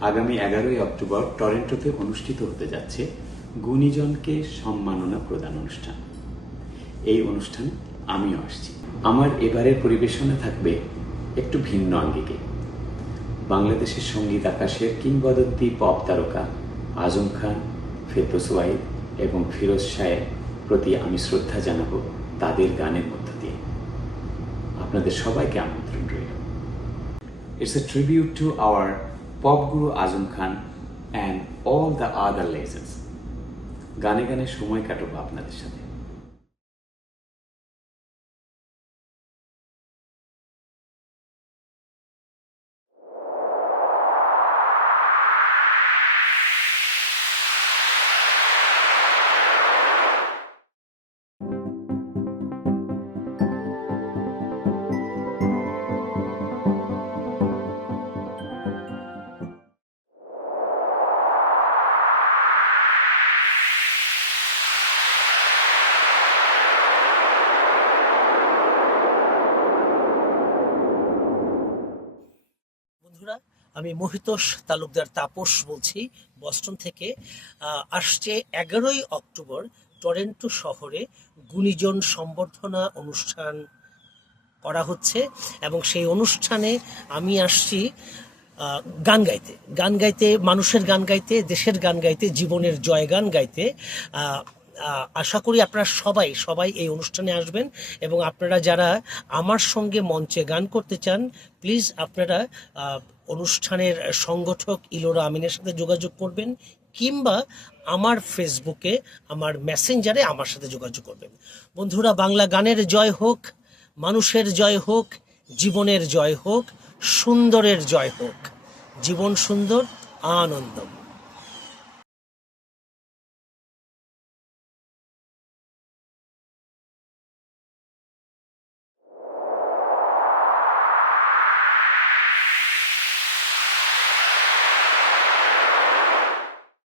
আগামী এগারোই অক্টোবর টরেন্টোতে অনুষ্ঠিত হতে যাচ্ছে গুণীজনকে সম্মাননা প্রদান অনুষ্ঠান। এই অনুষ্ঠান আমিও আসছি। আমার এবারের পরিবেশনা থাকবে একটু ভিন্ন আঙ্গিকে। বাংলাদেশের সংগীত আকাশের কিংবদন্তি পপ তারকা আজম খান, ফেরদোস ওয়াহিদ এবং ফিরোজ শাহের প্রতি আমি শ্রদ্ধা জানাব তাদের গানের মধ্য দিয়ে। আপনাদের সবাইকে আমন্ত্রণ রইল। It's a tribute to our pop guru Azam Khan and all the other legends গানে গানে সময় কাটবো আপনাদের সাথে। আমি মহিতোষ তালুকদার তাপস বলছি। বস্টন থেকে আসছে এগারোই অক্টোবর টরেন্টো শহরে গুণীজন সম্বর্ধনা অনুষ্ঠান করা হচ্ছে এবং সেই অনুষ্ঠানে আমি আসছি গান গাইতে। গান গাইতে, মানুষের গান গাইতে, দেশের গান গাইতে, জীবনের জয়গান গাইতে। আশা করি আপনারা সবাই সবাই এই অনুষ্ঠানে আসবেন এবং আপনারা যারা আমার সঙ্গে মঞ্চে গান করতে চান, প্লিজ আপনারা অনুষ্ঠানের সংগঠক ইলোরা আমিনের সাথে যোগাযোগ করবেন কিংবা আমার ফেসবুকে, আমার মেসেঞ্জারে আমার সাথে যোগাযোগ করবেন। বন্ধুরা, বাংলা গানের জয় হোক, মানুষের জয় হোক, জীবনের জয় হোক, সুন্দরের জয় হোক। জীবন সুন্দর, আনন্দম।